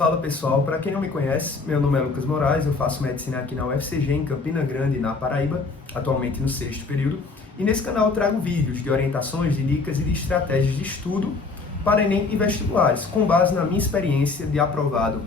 Fala pessoal, para quem não me conhece, meu nome é Lucas Moraes, eu faço medicina aqui na UFCG em Campina Grande, na Paraíba, atualmente no 6º período, e nesse canal eu trago vídeos de orientações, de dicas e de estratégias de estudo para Enem e vestibulares, com base na minha experiência de aprovado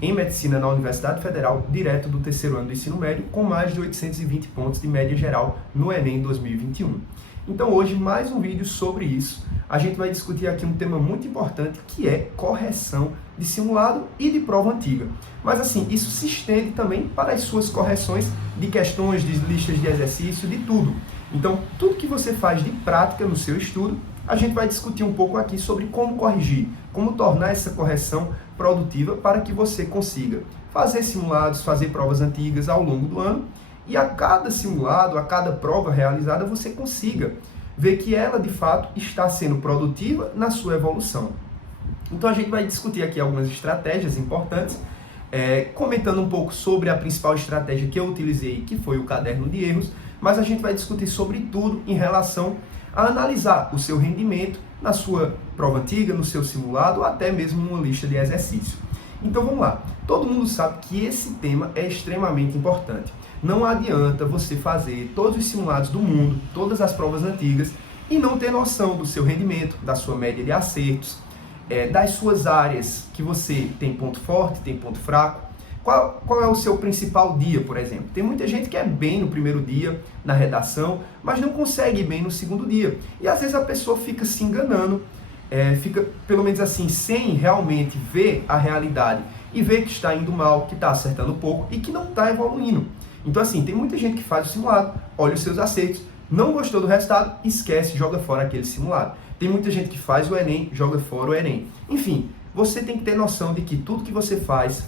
em medicina na Universidade Federal, direto do 3º ano do ensino médio, com mais de 820 pontos de média geral no Enem 2021. Então hoje, mais um vídeo sobre isso. A gente vai discutir aqui um tema muito importante, que é correção de simulado e de prova antiga. Mas assim, isso se estende também para as suas correções de questões, de listas de exercício, de tudo. Então, tudo que você faz de prática no seu estudo, a gente vai discutir um pouco aqui sobre como corrigir, como tornar essa correção produtiva para que você consiga fazer simulados, fazer provas antigas ao longo do ano e a cada simulado, a cada prova realizada, você consiga ver que ela, de fato, está sendo produtiva na sua evolução. Então, a gente vai discutir aqui algumas estratégias importantes, comentando um pouco sobre a principal estratégia que eu utilizei, que foi o caderno de erros, mas a gente vai discutir sobre tudo em relação a analisar o seu rendimento na sua prova antiga, no seu simulado, ou até mesmo numa lista de exercício. Então, vamos lá. Todo mundo sabe que esse tema é extremamente importante. Não adianta você fazer todos os simulados do mundo, todas as provas antigas, e não ter noção do seu rendimento, da sua média de acertos, das suas áreas que você tem ponto forte, tem ponto fraco. Qual é o seu principal dia, por exemplo? Tem muita gente que é bem no primeiro dia, na redação, mas não consegue ir bem no segundo dia. E às vezes a pessoa fica se enganando, fica, pelo menos assim, sem realmente ver a realidade e ver que está indo mal, que está acertando pouco e que não está evoluindo. Então assim, tem muita gente que faz o simulado, olha os seus acertos, não gostou do resultado, esquece, joga fora aquele simulado. Tem muita gente que faz o Enem, joga fora o Enem. Enfim, você tem que ter noção de que tudo que você faz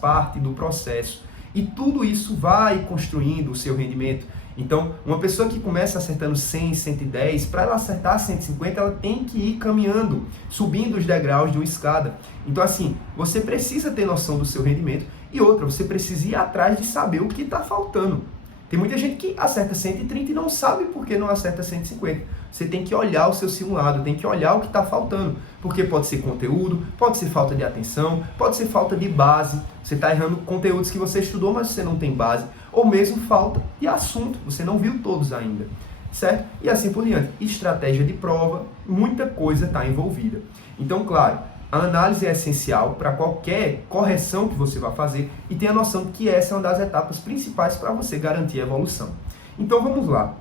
parte do processo e tudo isso vai construindo o seu rendimento. Então, uma pessoa que começa acertando 100, 110, para ela acertar 150, ela tem que ir caminhando, subindo os degraus de uma escada. Então, assim, você precisa ter noção do seu rendimento e outra, você precisa ir atrás de saber o que está faltando. Tem muita gente que acerta 130 e não sabe por que não acerta 150. Você tem que olhar o seu simulado, tem que olhar o que está faltando. Porque pode ser conteúdo, pode ser falta de atenção, pode ser falta de base. Você está errando conteúdos que você estudou, mas você não tem base. Ou mesmo falta de assunto, você não viu todos ainda. Certo? E assim por diante. Estratégia de prova, muita coisa está envolvida. Então, claro, a análise é essencial para qualquer correção que você vai fazer e tenha noção de que essa é uma das etapas principais para você garantir a evolução. Então vamos lá.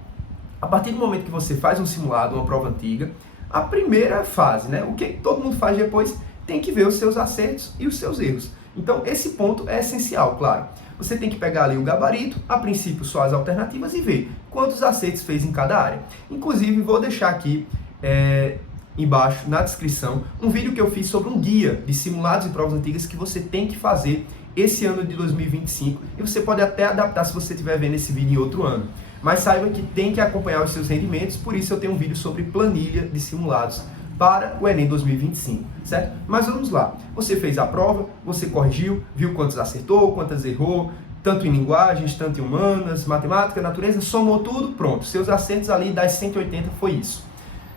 A partir do momento que você faz um simulado, uma prova antiga, a primeira fase, né? O que todo mundo faz depois, tem que ver os seus acertos e os seus erros. Então esse ponto é essencial, claro. Você tem que pegar ali o gabarito, a princípio só as alternativas e ver quantos acertos fez em cada área. Inclusive vou deixar aqui embaixo, na descrição, um vídeo que eu fiz sobre um guia de simulados e provas antigas que você tem que fazer esse ano de 2025 e você pode até adaptar se você estiver vendo esse vídeo em outro ano. Mas saiba que tem que acompanhar os seus rendimentos, por isso eu tenho um vídeo sobre planilha de simulados para o Enem 2025, certo? Mas vamos lá, você fez a prova, você corrigiu, viu quantos acertou, quantas errou, tanto em linguagens, tanto em humanas, matemática, natureza, somou tudo, pronto, seus acertos ali das 180 foi isso.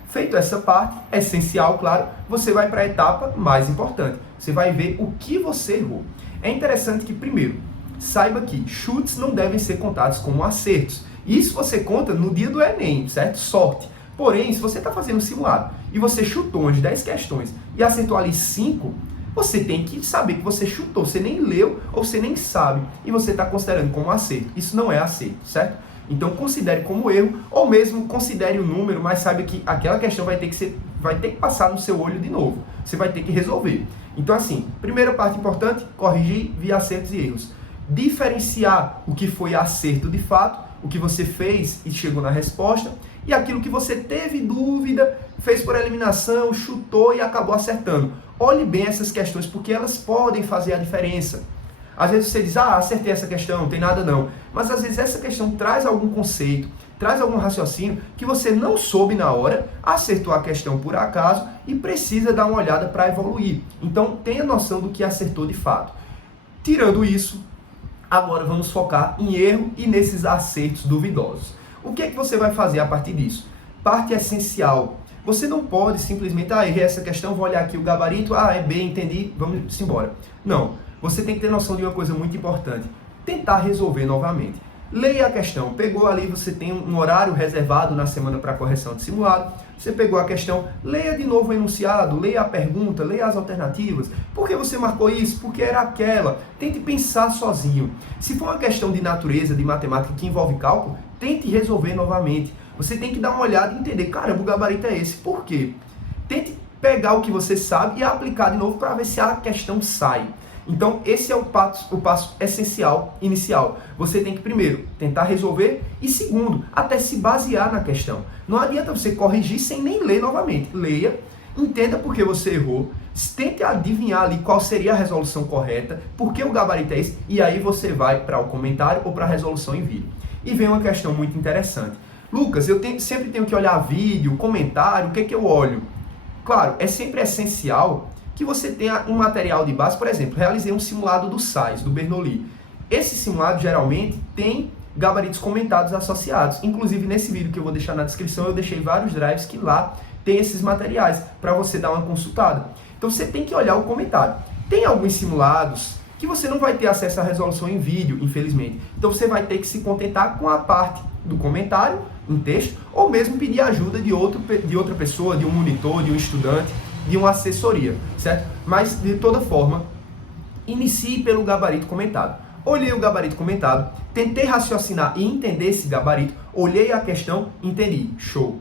Feito essa parte, essencial, claro, você vai para a etapa mais importante. Você vai ver o que você errou. É interessante que, primeiro, saiba que chutes não devem ser contados como acertos. Isso você conta no dia do Enem, certo? Sorte. Porém, se você está fazendo um simulado e você chutou umas 10 questões e acertou ali 5, você tem que saber que você chutou, você nem leu ou você nem sabe e você está considerando como acerto. Isso não é acerto, certo? Então considere como erro, ou mesmo considere o número, mas saiba que aquela questão vai ter que passar no seu olho de novo. Você vai ter que resolver. Então assim, primeira parte importante, corrigir via acertos e erros. Diferenciar o que foi acerto de fato, o que você fez e chegou na resposta, e aquilo que você teve dúvida, fez por eliminação, chutou e acabou acertando. Olhe bem essas questões, porque elas podem fazer a diferença. Às vezes você diz, acertei essa questão, não tem nada não. Mas às vezes essa questão traz algum conceito, traz algum raciocínio que você não soube na hora, acertou a questão por acaso e precisa dar uma olhada para evoluir. Então tenha noção do que acertou de fato. Tirando isso, agora vamos focar em erro e nesses acertos duvidosos. O que é que você vai fazer a partir disso? Parte essencial Você não pode simplesmente, errei essa questão, vou olhar aqui o gabarito, é B, entendi, vamos embora. Não, você tem que ter noção de uma coisa muito importante, tentar resolver novamente. Leia a questão, pegou ali, você tem um horário reservado na semana para correção de simulado, você pegou a questão, leia de novo o enunciado, leia a pergunta, leia as alternativas. Por que você marcou isso? Porque era aquela. Tente pensar sozinho. Se for uma questão de natureza, de matemática que envolve cálculo, tente resolver novamente. Você tem que dar uma olhada e entender, caramba, o gabarito é esse. Por quê? Tente pegar o que você sabe e aplicar de novo para ver se a questão sai. Então, esse é o passo essencial, inicial. Você tem que, primeiro, tentar resolver e, segundo, até se basear na questão. Não adianta você corrigir sem nem ler novamente. Leia, entenda por que você errou, tente adivinhar ali qual seria a resolução correta, por que o gabarito é esse, e aí você vai para o comentário ou para a resolução em vídeo. E vem uma questão muito interessante. Lucas, sempre tenho que olhar vídeo, comentário, o que é que eu olho? Claro, é sempre essencial que você tenha um material de base. Por exemplo, realizei um simulado do SAIS, do Bernoulli. Esse simulado geralmente tem gabaritos comentados associados. Inclusive nesse vídeo que eu vou deixar na descrição, eu deixei vários drives que lá tem esses materiais para você dar uma consultada. Então você tem que olhar o comentário. Tem alguns simulados que você não vai ter acesso à resolução em vídeo, infelizmente. Então você vai ter que se contentar com a parte do comentário, em texto, ou mesmo pedir ajuda de outra pessoa, de um monitor, de um estudante, de uma assessoria, certo? Mas, de toda forma, inicie pelo gabarito comentado. Olhei o gabarito comentado, tentei raciocinar e entender esse gabarito, olhei a questão, entendi, show.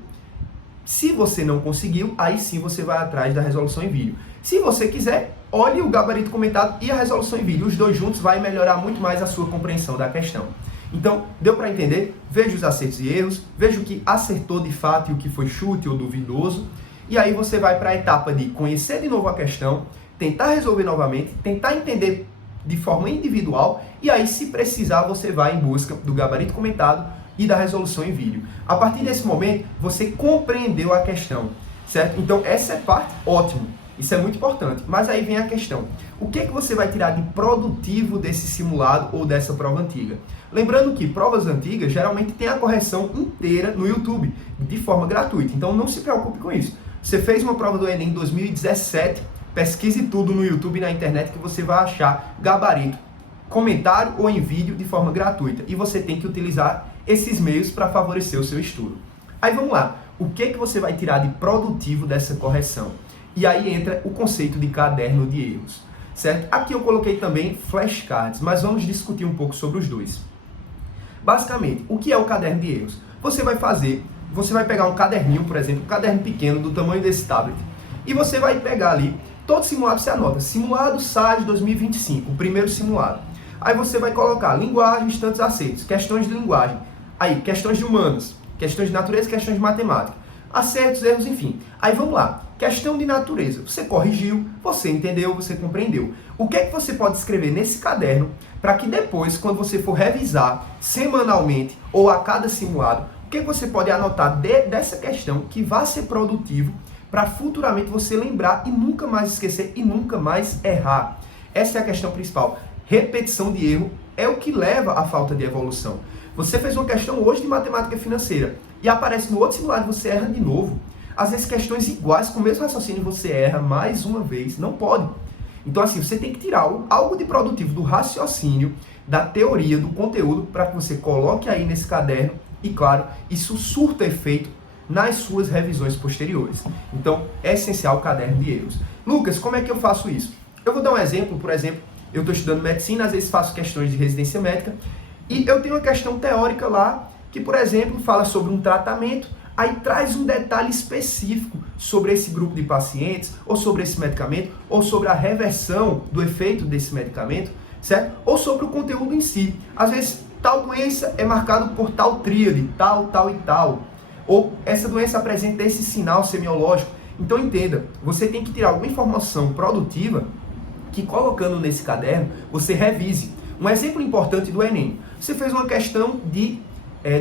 Se você não conseguiu, aí sim você vai atrás da resolução em vídeo. Se você quiser, olhe o gabarito comentado e a resolução em vídeo. Os dois juntos vai melhorar muito mais a sua compreensão da questão. Então, deu para entender? Veja os acertos e erros, veja o que acertou de fato e o que foi chute ou duvidoso. E aí você vai para a etapa de conhecer de novo a questão, tentar resolver novamente, tentar entender de forma individual, e aí, se precisar, você vai em busca do gabarito comentado e da resolução em vídeo. A partir desse momento, você compreendeu a questão, certo? Então, essa é parte ótima, isso é muito importante. Mas aí vem a questão, o que é que você vai tirar de produtivo desse simulado ou dessa prova antiga? Lembrando que provas antigas geralmente tem a correção inteira no YouTube, de forma gratuita, então não se preocupe com isso. Você fez uma prova do Enem em 2017, pesquise tudo no YouTube e na internet que você vai achar gabarito, comentário ou em vídeo de forma gratuita. E você tem que utilizar esses meios para favorecer o seu estudo. Aí vamos lá, o que é que você vai tirar de produtivo dessa correção? E aí entra o conceito de caderno de erros, certo? Aqui eu coloquei também flashcards, mas vamos discutir um pouco sobre os dois. Basicamente, o que é o caderno de erros? Você vai pegar um caderninho, por exemplo, um caderno pequeno do tamanho desse tablet, e você vai pegar ali, todo simulado você anota, simulado SAIS 2025, o primeiro simulado. Aí você vai colocar linguagem, tantos acertos, questões de linguagem, aí questões de humanas, questões de natureza, questões de matemática, acertos, erros, enfim. Aí vamos lá, questão de natureza, você corrigiu, você entendeu, você compreendeu. O que é que você pode escrever nesse caderno para que depois, quando você for revisar semanalmente ou a cada simulado, o que você pode anotar dessa questão que vai ser produtivo para futuramente você lembrar e nunca mais esquecer e nunca mais errar. Essa é a questão principal. Repetição de erro é o que leva à falta de evolução. Você fez uma questão hoje de matemática financeira e aparece no outro simulado e você erra de novo. Às vezes questões iguais com o mesmo raciocínio você erra mais uma vez. Não pode. Então assim, você tem que tirar algo de produtivo do raciocínio, da teoria, do conteúdo, para que você coloque aí nesse caderno e, claro, isso surta efeito nas suas revisões posteriores. Então, é essencial o caderno de erros. Lucas, como é que eu faço isso? Eu vou dar um exemplo. Por exemplo, eu estou estudando medicina, às vezes faço questões de residência médica, e eu tenho uma questão teórica lá, que, por exemplo, fala sobre um tratamento, aí traz um detalhe específico sobre esse grupo de pacientes, ou sobre esse medicamento, ou sobre a reversão do efeito desse medicamento, certo? Ou sobre o conteúdo em si. Às vezes, tal doença é marcada por tal tríade, tal, tal e tal. Ou essa doença apresenta esse sinal semiológico. Então entenda, você tem que tirar alguma informação produtiva que, colocando nesse caderno, você revise. Um exemplo importante do Enem. Você fez uma questão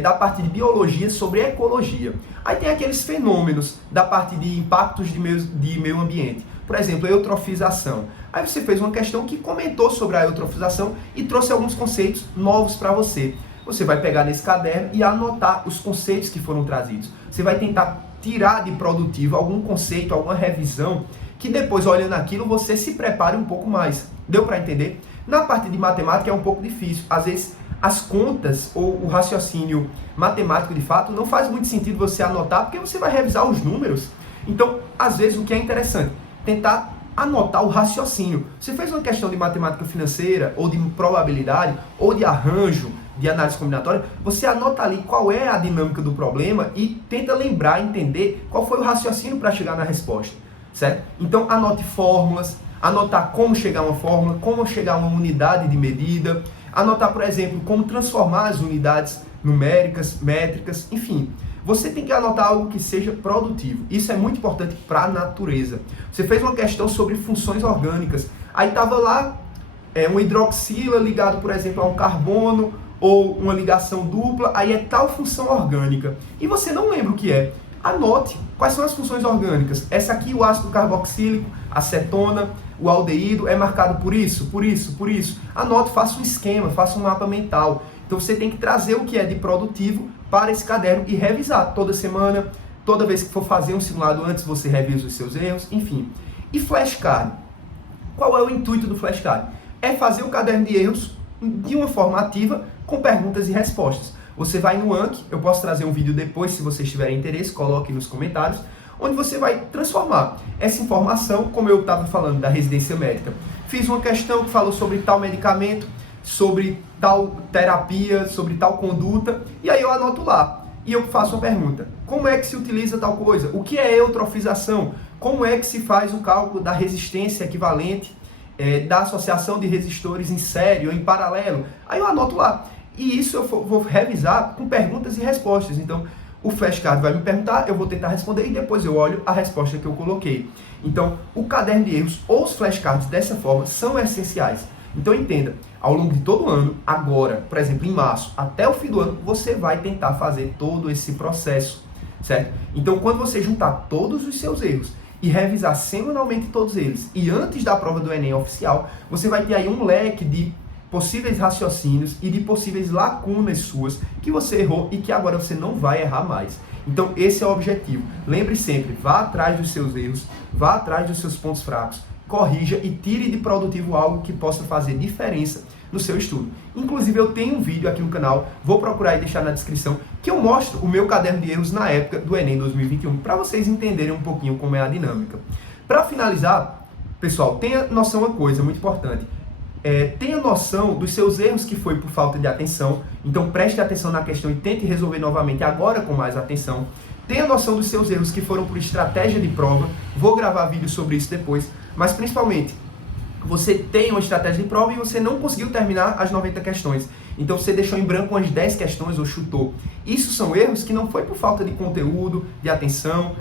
da parte de biologia sobre ecologia. Aí tem aqueles fenômenos da parte de impactos de meio ambiente. Por exemplo, a eutrofização. Aí você fez uma questão que comentou sobre a eutrofização e trouxe alguns conceitos novos para você. Você vai pegar nesse caderno e anotar os conceitos que foram trazidos. Você vai tentar tirar de produtivo algum conceito, alguma revisão, que depois, olhando aquilo, você se prepare um pouco mais. Deu para entender? Na parte de matemática é um pouco difícil. Às vezes, as contas ou o raciocínio matemático, de fato, não faz muito sentido você anotar, porque você vai revisar os números. Então, às vezes, o que é interessante? Tentar anotar o raciocínio. Você fez uma questão de matemática financeira, ou de probabilidade, ou de arranjo, de análise combinatória, você anota ali qual é a dinâmica do problema e tenta lembrar, entender qual foi o raciocínio para chegar na resposta, certo? Então, anote fórmulas, anotar como chegar a uma fórmula, como chegar a uma unidade de medida, anotar, por exemplo, como transformar as unidades numéricas, métricas, enfim. Você tem que anotar algo que seja produtivo. Isso é muito importante para a natureza. Você fez uma questão sobre funções orgânicas. Aí estava lá uma hidroxila ligado, por exemplo, a um carbono ou uma ligação dupla. Aí é tal função orgânica. E você não lembra o que é. Anote quais são as funções orgânicas. Essa aqui, o ácido carboxílico, a cetona, o aldeído, é marcado por isso, por isso, por isso. Anote, faça um esquema, faça um mapa mental. Então você tem que trazer o que é de produtivo para esse caderno e revisar toda semana, toda vez que for fazer um simulado antes, você revisa os seus erros, enfim. E flashcard? Qual é o intuito do flashcard? É fazer o caderno de erros de uma forma ativa, com perguntas e respostas. Você vai no Anki, eu posso trazer um vídeo depois, se vocês tiverem interesse, coloque nos comentários, onde você vai transformar essa informação, como eu estava falando da residência médica. Fiz uma questão que falou sobre tal medicamento, sobre tal terapia, sobre tal conduta, e aí eu anoto lá. E eu faço uma pergunta: como é que se utiliza tal coisa? O que é eutrofização? Como é que se faz o cálculo da resistência equivalente da associação de resistores em série ou em paralelo? Aí eu anoto lá. E isso eu vou revisar com perguntas e respostas. Então, o flashcard vai me perguntar, eu vou tentar responder e depois eu olho a resposta que eu coloquei. Então, o caderno de erros ou os flashcards dessa forma são essenciais. Então entenda, ao longo de todo o ano, agora, por exemplo, em março, até o fim do ano, você vai tentar fazer todo esse processo, certo? Então, quando você juntar todos os seus erros e revisar semanalmente todos eles, e antes da prova do Enem oficial, você vai ter aí um leque de possíveis raciocínios e de possíveis lacunas suas que você errou e que agora você não vai errar mais. Então, esse é o objetivo. Lembre sempre, vá atrás dos seus erros, vá atrás dos seus pontos fracos, corrija e tire de produtivo algo que possa fazer diferença no seu estudo. Inclusive, eu tenho um vídeo aqui no canal, vou procurar e deixar na descrição, que eu mostro o meu caderno de erros na época do Enem 2021, para vocês entenderem um pouquinho como é a dinâmica. Para finalizar, pessoal, tenha noção de uma coisa muito importante. Tenha noção dos seus erros que foi por falta de atenção, então preste atenção na questão e tente resolver novamente agora com mais atenção. Tenha noção dos seus erros que foram por estratégia de prova, vou gravar vídeo sobre isso depois, mas principalmente, você tem uma estratégia de prova e você não conseguiu terminar as 90 questões. Então você deixou em branco umas 10 questões ou chutou. Isso são erros que não foi por falta de conteúdo, de atenção,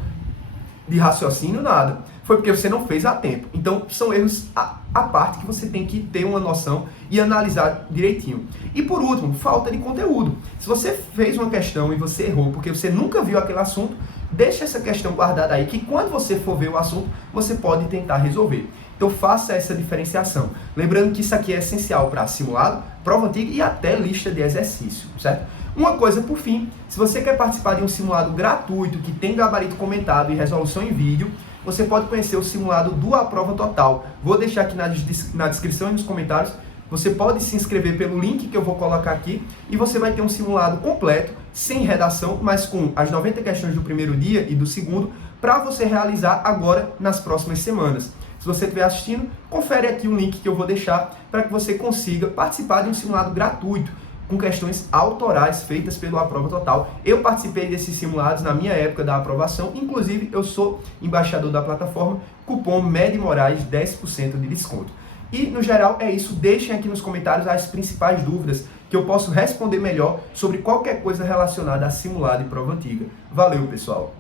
de raciocínio, nada. Foi porque você não fez a tempo. Então são erros à parte que você tem que ter uma noção e analisar direitinho. E por último, falta de conteúdo. Se você fez uma questão e você errou porque você nunca viu aquele assunto, deixa essa questão guardada aí, que quando você for ver o assunto, você pode tentar resolver. Então faça essa diferenciação. Lembrando que isso aqui é essencial para simulado, prova antiga e até lista de exercício, certo? Uma coisa por fim, se você quer participar de um simulado gratuito que tem gabarito comentado e resolução em vídeo, você pode conhecer o simulado do A Prova Total. Vou deixar aqui na descrição e nos comentários. Você pode se inscrever pelo link que eu vou colocar aqui e você vai ter um simulado completo, sem redação, mas com as 90 questões do primeiro dia e do segundo, para você realizar agora nas próximas semanas. Se você estiver assistindo, confere aqui o link que eu vou deixar para que você consiga participar de um simulado gratuito, com questões autorais feitas pelo A Prova Total. Eu participei desses simulados na minha época da aprovação, inclusive eu sou embaixador da plataforma, cupom MEDMORAES 10% de desconto. E, no geral, é isso. Deixem aqui nos comentários as principais dúvidas que eu posso responder melhor sobre qualquer coisa relacionada a simulado e prova antiga. Valeu, pessoal!